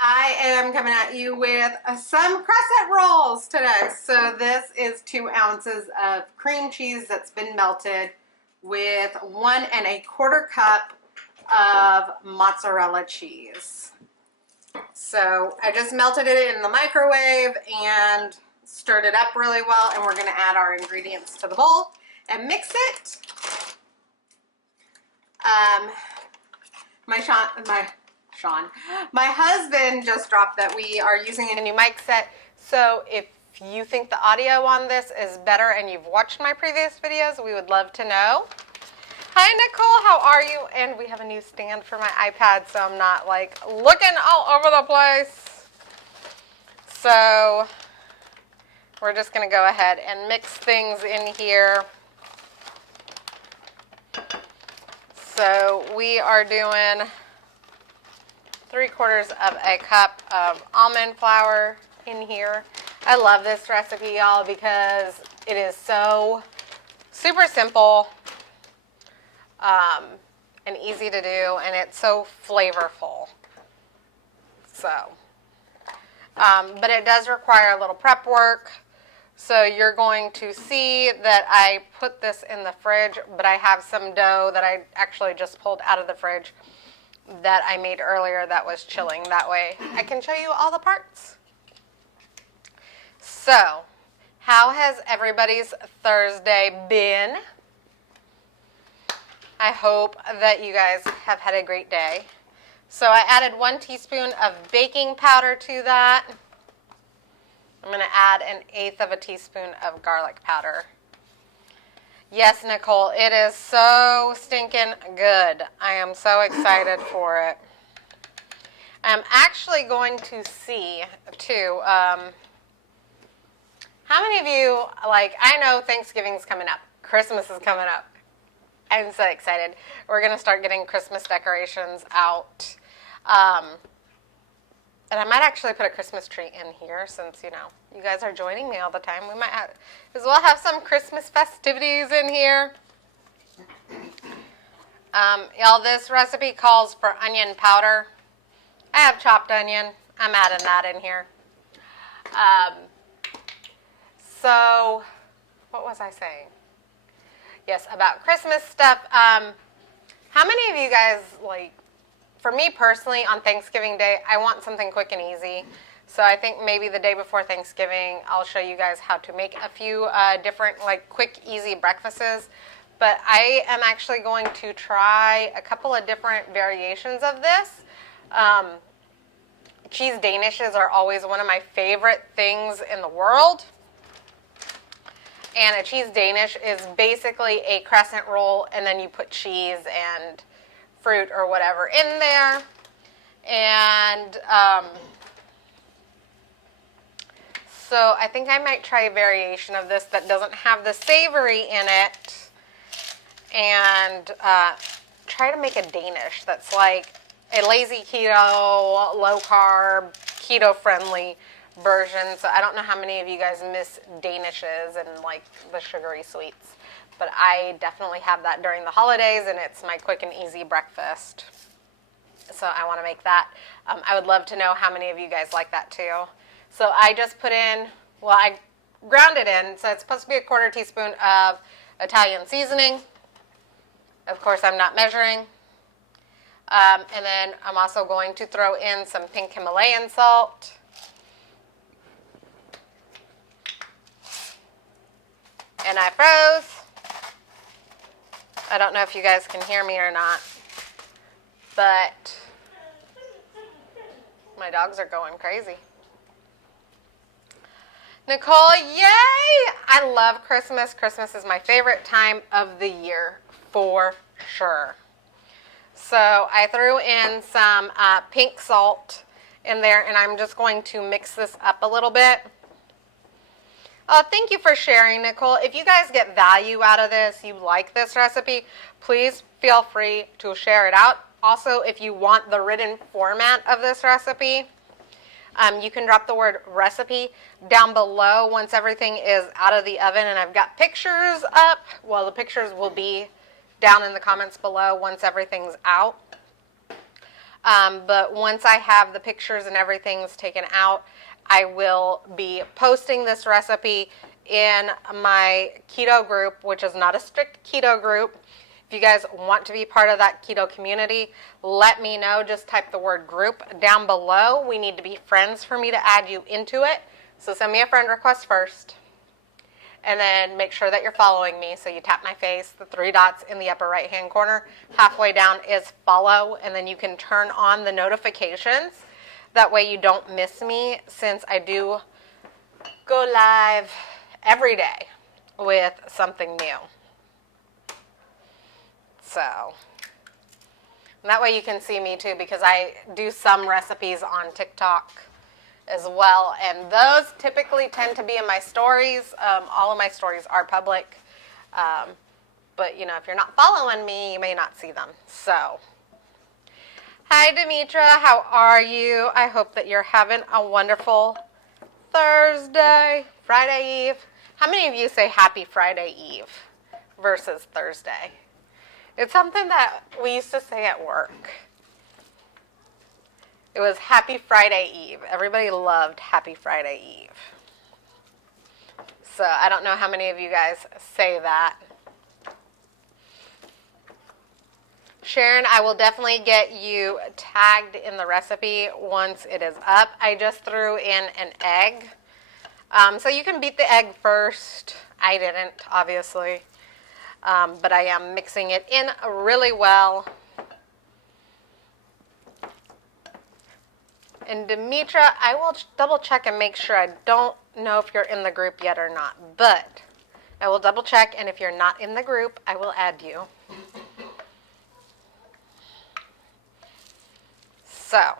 I am coming at you with some crescent rolls today. So this is 2 ounces of cream cheese that's been melted with 1¼ cup of mozzarella cheese. So I just melted it in the microwave and stirred it up really well, and we're going to add our ingredients to the bowl and mix it. My husband just dropped that we are using a new mic set. So if you think the audio on this is better and you've watched my previous videos, we would love to know. Hi, Nicole, how are you? And we have a new stand for my iPad, so I'm not like looking all over the place. So we're just going to go ahead and mix things in here. So we are doing 3/4 of a cup of almond flour in here. I love this recipe, y'all, because it is so super simple and easy to do, and it's so flavorful. So, but it does require a little prep work. So you're going to see that I put this in the fridge, but I have some dough that I actually just pulled out of the fridge that I made earlier that was chilling. That way I can show you all the parts. So, how has everybody's Thursday been? I hope that you guys have had a great day. So I added 1 teaspoon of baking powder to that. I'm going to add 1/8 teaspoon of garlic powder. Yes, Nicole, it is so stinking good. I am so excited for it. I'm actually going to see, too, how many of you, like, I know Thanksgiving's coming up. Christmas is coming up. I'm so excited. We're going to start getting Christmas decorations out. And I might actually put a Christmas tree in here since, you guys are joining me all the time. We might as well have some Christmas festivities in here. Y'all, this recipe calls for onion powder. I have chopped onion. I'm adding that in here. So, what was I saying? Yes, about Christmas stuff. How many of you guys, like, for me personally, on Thanksgiving Day, I want something quick and easy. So I think maybe the day before Thanksgiving, I'll show you guys how to make a few different, like, quick, easy breakfasts. But I am actually going to try a couple of different variations of this. Cheese Danishes are always one of my favorite things in the world. And a cheese Danish is basically a crescent roll, and then you put cheese and fruit or whatever in there. And so I think I might try a variation of this that doesn't have the savory in it, and try to make a Danish that's like a lazy keto, low carb, keto friendly version. So I don't know how many of you guys miss Danishes and like the sugary sweets, but I definitely have that during the holidays, and it's my quick and easy breakfast. So I want to make that. I would love to know how many of you guys like that too. So I just put in, well, I ground it in, so it's supposed to be 1/4 teaspoon of Italian seasoning. Of course, I'm not measuring. And then I'm also going to throw in some pink Himalayan salt. And I froze. I don't know if you guys can hear me or not, but my dogs are going crazy. Nicole, yay! I love Christmas. Christmas is my favorite time of the year, for sure. So I threw in some pink salt in there, and I'm just going to mix this up a little bit. Thank you for sharing, Nicole. If you guys get value out of this, you like this recipe, please feel free to share it out. Also, if you want the written format of this recipe, you can drop the word recipe down below once everything is out of the oven, and I've got pictures up. Well, the pictures will be down in the comments below once everything's out. But once I have the pictures and everything's taken out, I will be posting this recipe in my keto group, which is not a strict keto group. If you guys want to be part of that keto community, let me know. Just type the word group down below. We need to be friends for me to add you into it. So send me a friend request first. And then make sure that you're following me. So you tap my face, the 3 dots in the upper right hand corner. Halfway down is follow, and then you can turn on the notifications. That way you don't miss me, since I do go live every day with something new. So that way you can see me too, because I do some recipes on TikTok as well, and those typically tend to be in my stories. All of my stories are public, but if you're not following me, you may not see them. So, hi Demetra, how are you? I hope that you're having a wonderful Thursday, Friday Eve. How many of you say happy Friday Eve versus Thursday? It's something that we used to say at work. It was Happy Friday Eve. Everybody loved Happy Friday Eve. So I don't know how many of you guys say that. Sharon, I will definitely get you tagged in the recipe once it is up. I just threw in an egg. So you can beat the egg first. I didn't, obviously. But I am mixing it in really well. And Demetra, I will double check and make sure. I don't know if you're in the group yet or not, but I will double check, and if you're not in the group, I will add you. So,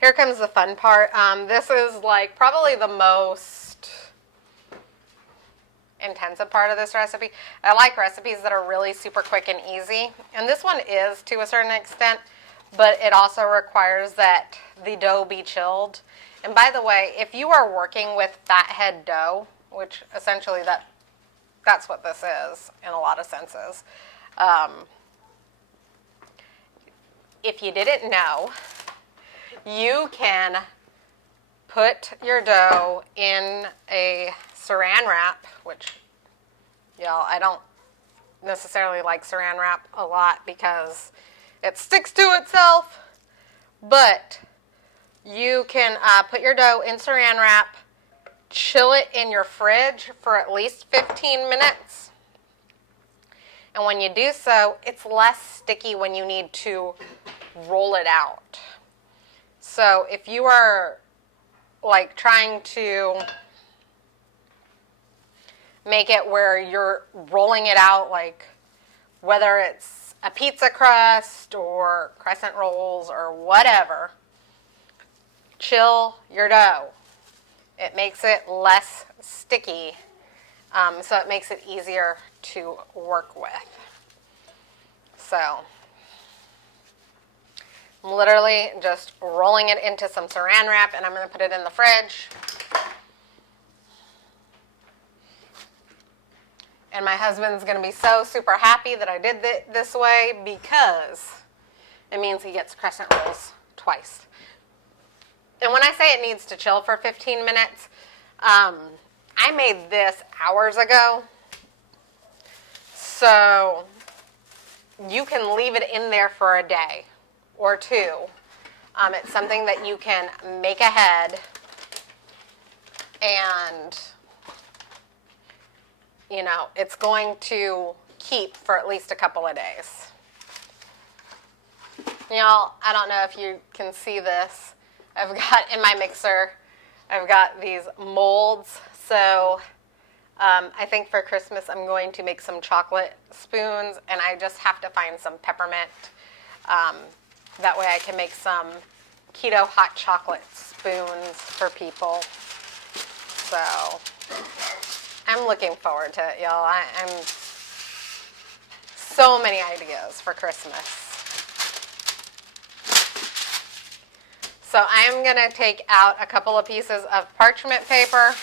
here comes the fun part. This is like probably the most intensive part of this recipe. I like recipes that are really super quick and easy, and this one is to a certain extent. But it also requires that the dough be chilled. And by the way, if you are working with fathead dough, which essentially that's what this is in a lot of senses. If you didn't know, you can put your dough in a saran wrap, which, y'all, I don't necessarily like saran wrap a lot because it sticks to itself, but you can put your dough in saran wrap, chill it in your fridge for at least 15 minutes. And when you do so, it's less sticky when you need to roll it out. So if you are like trying to make it where you're rolling it out, like whether it's a pizza crust or crescent rolls or whatever, chill your dough. It makes it less sticky, so it makes it easier to work with. So I'm literally just rolling it into some saran wrap, and I'm going to put it in the fridge. And my husband's going to be so super happy that I did it this way, because it means he gets crescent rolls twice. And when I say it needs to chill for 15 minutes, I made this hours ago. So you can leave it in there for a day or two. It's something that you can make ahead, and it's going to keep for at least a couple of days. Y'all, I don't know if you can see this. I've got in my mixer, I've got these molds. So I think for Christmas I'm going to make some chocolate spoons, and I just have to find some peppermint. That way I can make some keto hot chocolate spoons for people. So I'm looking forward to it, y'all. I'm so many ideas for Christmas. So I am going to take out a couple of pieces of parchment paper.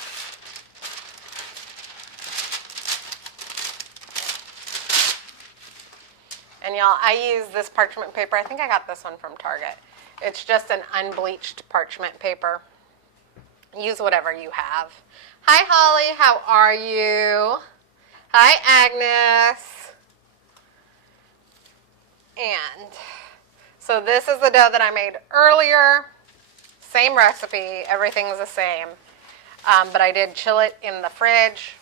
And y'all, I use this parchment paper. I think I got this one from Target. It's just an unbleached parchment paper. Use whatever you have. Hi, Holly. How are you? Hi, Agnes. And so this is the dough that I made earlier. Same recipe. Everything's the same. But I did chill it in the fridge.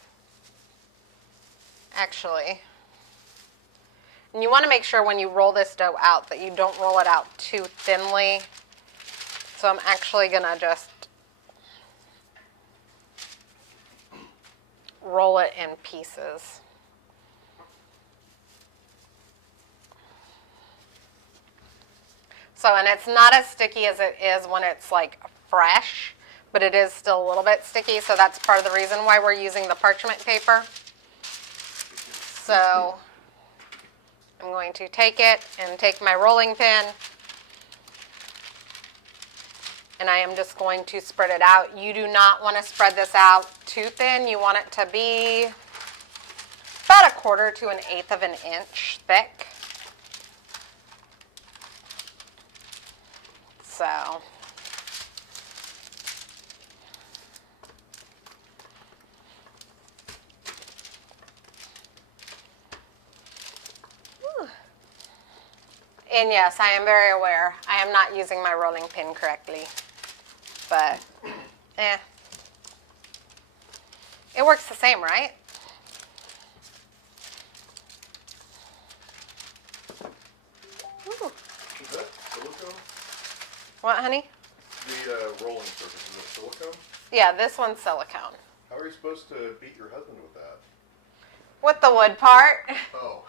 Actually. And you want to make sure when you roll this dough out that you don't roll it out too thinly. So I'm actually going to just roll it in pieces. So, and it's not as sticky as it is when it's like fresh, but it is still a little bit sticky, so that's part of the reason why we're using the parchment paper. So I'm going to take it and take my rolling pin, and I am just going to spread it out. You do not want to spread this out too thin. You want it to be about 1/4 to 1/8 of an inch thick. So and yes, I am very aware I am not using my rolling pin correctly, but it works the same, right? Ooh. Is that silicone? What, honey? The rolling surface, is it silicone? Yeah, this one's silicone. How are you supposed to beat your husband with that? With the wood part. Oh.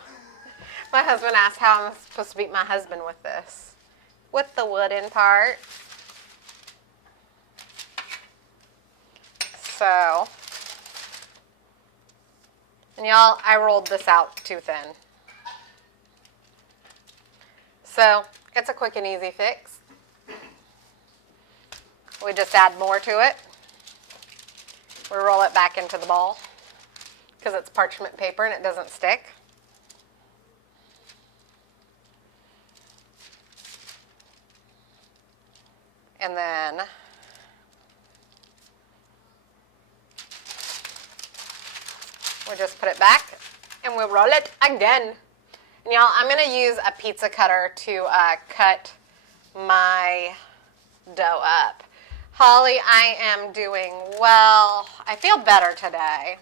My husband asked how I'm supposed to beat my husband with this. With the wooden part. So, and y'all, I rolled this out too thin. So, it's a quick and easy fix. We just add more to it. We roll it back into the ball because it's parchment paper and it doesn't stick. And then we just put it back and we'll roll it again. And y'all, I'm going to use a pizza cutter to cut my dough up. Holly, I am doing well. I feel better today.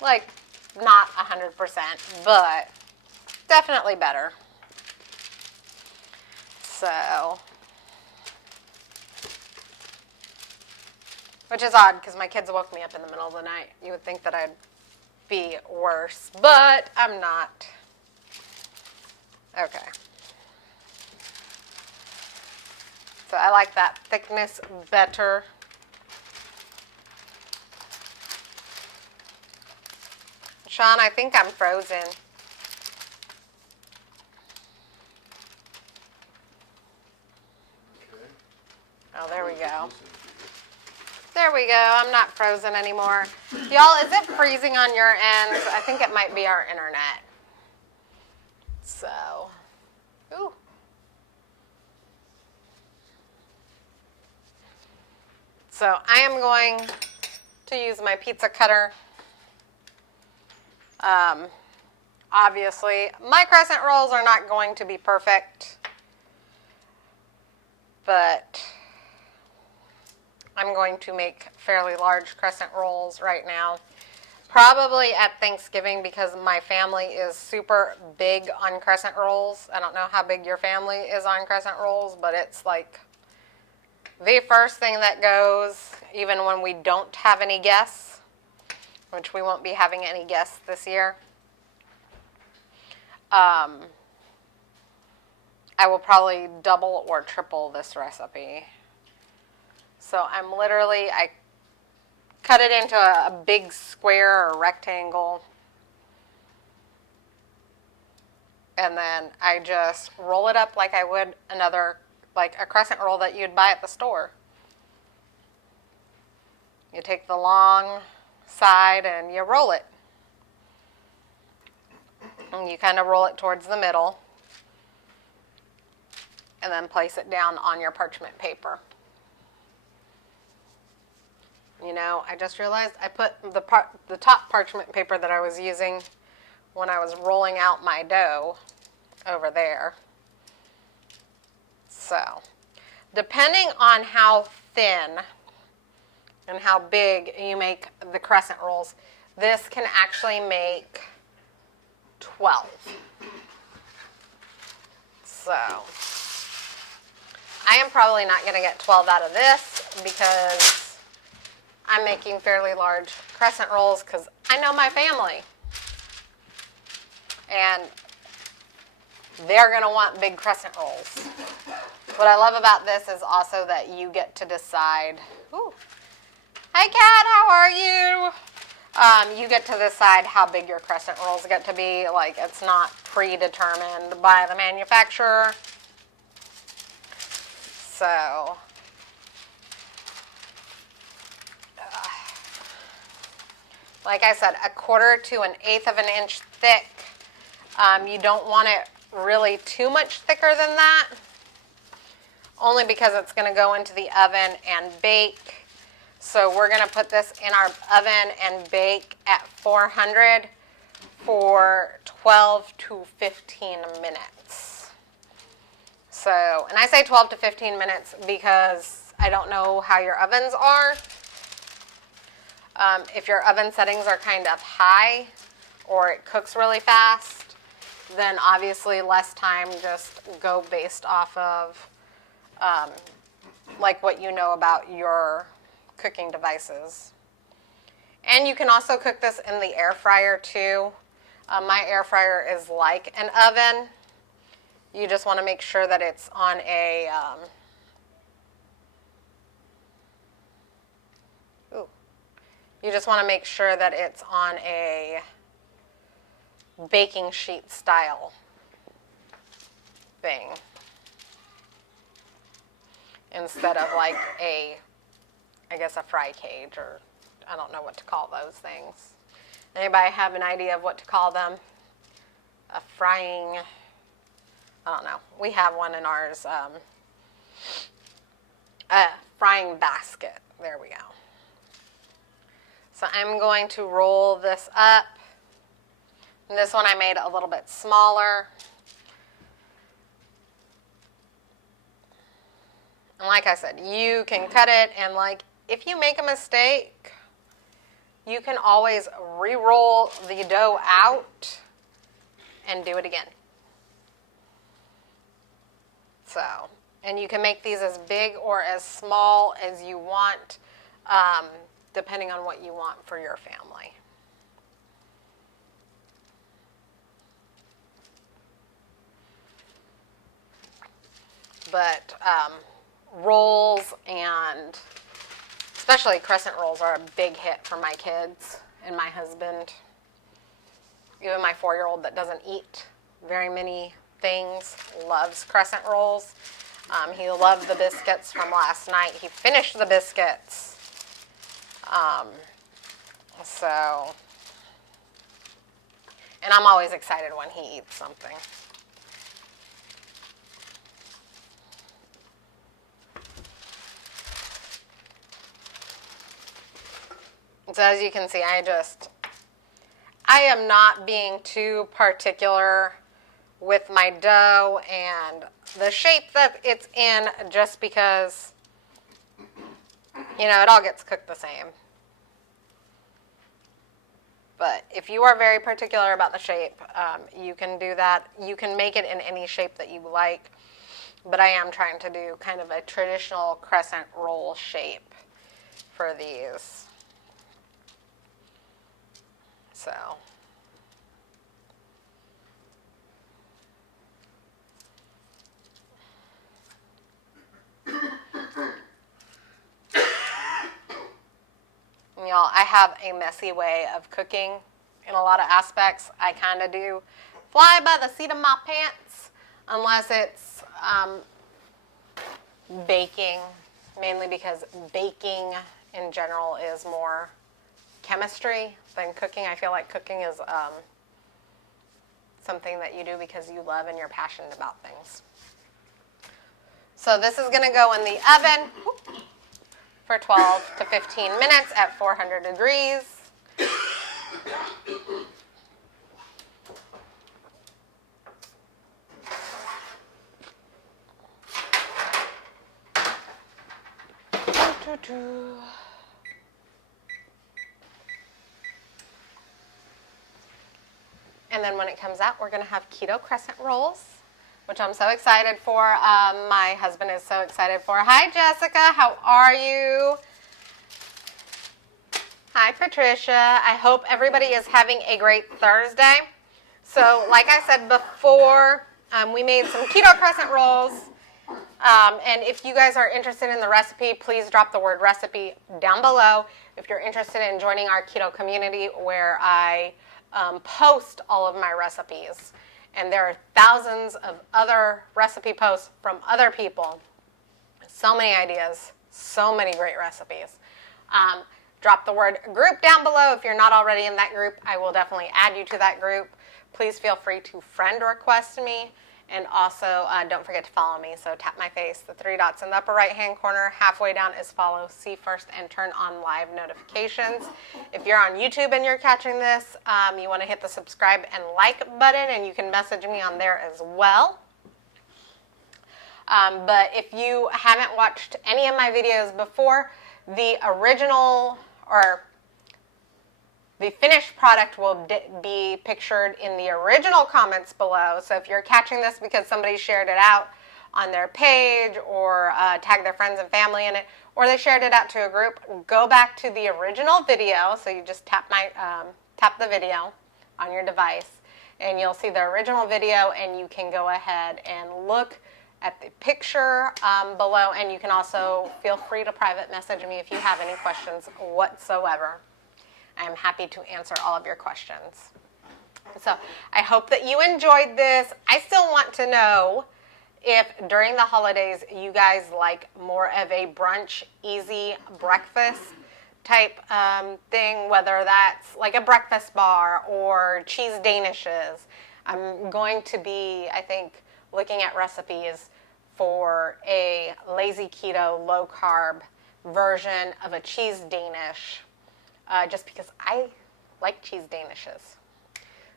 Like, not 100%, but definitely better. So, which is odd because my kids woke me up in the middle of the night. You would think that I'd be worse, but I'm not. Okay. So I like that thickness better. Sean, I think I'm frozen. Okay. Oh, there we go. There we go. I'm not frozen anymore. Y'all, is it freezing on your ends? I think it might be our internet. So, ooh. So I am going to use my pizza cutter. Obviously, my crescent rolls are not going to be perfect, but I'm going to make fairly large crescent rolls right now. Probably at Thanksgiving because my family is super big on crescent rolls. I don't know how big your family is on crescent rolls, but it's like the first thing that goes, even when we don't have any guests, which we won't be having any guests this year. I will probably double or triple this recipe. So I cut it into a big square or rectangle. And then I just roll it up like I would like a crescent roll that you'd buy at the store. You take the long side and you roll it. And you kind of roll it towards the middle and then place it down on your parchment paper. You know, I just realized I put the top parchment paper that I was using when I was rolling out my dough over there. So, depending on how thin and how big you make the crescent rolls, this can actually make 12. So, I am probably not going to get 12 out of this because I'm making fairly large crescent rolls because I know my family. And they're going to want big crescent rolls. What I love about this is also that you get to decide. Ooh. Hi, Kat, how are you? You get to decide how big your crescent rolls get to be. Like, it's not predetermined by the manufacturer. So, like I said, 1/4 to 1/8 of an inch thick. You don't want it really too much thicker than that, only because it's going to go into the oven and bake. So we're going to put this in our oven and bake at 400 for 12 to 15 minutes. So, and I say 12 to 15 minutes because I don't know how your ovens are. If your oven settings are kind of high or it cooks really fast, then obviously less time, just go based off of like what you know about your cooking devices. And you can also cook this in the air fryer too. My air fryer is like an oven. You just want to make sure that it's on a you just want to make sure that it's on a baking sheet style thing instead of like I guess a fry cage, or I don't know what to call those things. Anybody have an idea of what to call them? A frying, I don't know. We have one in ours. A frying basket. There we go. So I'm going to roll this up. And this one I made a little bit smaller. And like I said, you can cut it, and like if you make a mistake, you can always re-roll the dough out and do it again. So, and you can make these as big or as small as you want, depending on what you want for your family. But rolls, and especially crescent rolls, are a big hit for my kids and my husband. Even my 4-year-old that doesn't eat very many things loves crescent rolls. He loved the biscuits from last night. He finished the biscuits. And I'm always excited when he eats something. So as you can see, I am not being too particular with my dough and the shape that it's in, just because, it all gets cooked the same. But if you are very particular about the shape, you can do that. You can make it in any shape that you like. But I am trying to do kind of a traditional crescent roll shape for these. So. Y'all, I have a messy way of cooking in a lot of aspects. I kind of do fly by the seat of my pants, unless it's baking, mainly because baking in general is more chemistry than cooking. I feel like cooking is something that you do because you love and you're passionate about things. So this is going to go in the oven for 12 to 15 minutes at 400 degrees. And then when it comes out, we're going to have Keto Crescent rolls, which I'm so excited for. My husband is so excited for. Hi, Jessica. How are you? Hi, Patricia. I hope everybody is having a great Thursday. So, like I said before, we made some Keto Crescent rolls. And if you guys are interested in the recipe, please drop the word recipe down below. If you're interested in joining our keto community where I post all of my recipes. And there are thousands of other recipe posts from other people. So many ideas, so many great recipes. Drop the word group down below. If you're not already in that group, I will definitely add you to that group. Please feel free to friend request me. And also, don't forget to follow me. So tap my face, the 3 dots in the upper right-hand corner. Halfway down is follow, see first, and turn on live notifications. If you're on YouTube and you're catching this, you want to hit the subscribe and like button, and you can message me on there as well. But if you haven't watched any of my videos before, the original or the finished product will be pictured in the original comments below. So if you're catching this because somebody shared it out on their page or tagged their friends and family in it, or they shared it out to a group, go back to the original video. So you just tap the video on your device, and you'll see the original video, and you can go ahead and look at the picture below, and you can also feel free to private message me if you have any questions whatsoever. I'm happy to answer all of your questions. So I hope that you enjoyed this. I still want to know if during the holidays you guys like more of a brunch, easy breakfast type thing, whether that's like a breakfast bar or cheese danishes. I'm going to be, I think, looking at recipes for a lazy keto, low carb version of a cheese danish. Just because I like cheese danishes.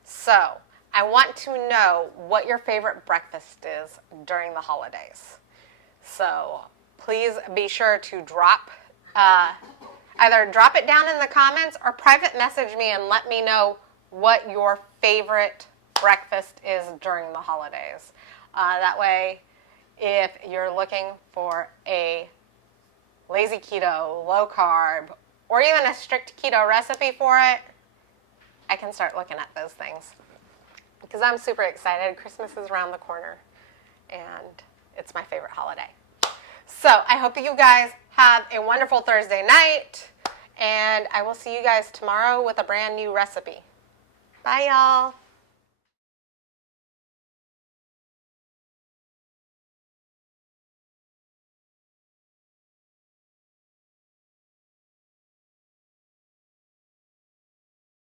So I want to know what your favorite breakfast is during the holidays. So please be sure to either drop it down in the comments or private message me and let me know what your favorite breakfast is during the holidays. That way, if you're looking for a lazy keto, low carb, or even a strict keto recipe for it, I can start looking at those things. Because I'm super excited. Christmas is around the corner, and it's my favorite holiday. So I hope you guys have a wonderful Thursday night, and I will see you guys tomorrow with a brand new recipe. Bye, y'all.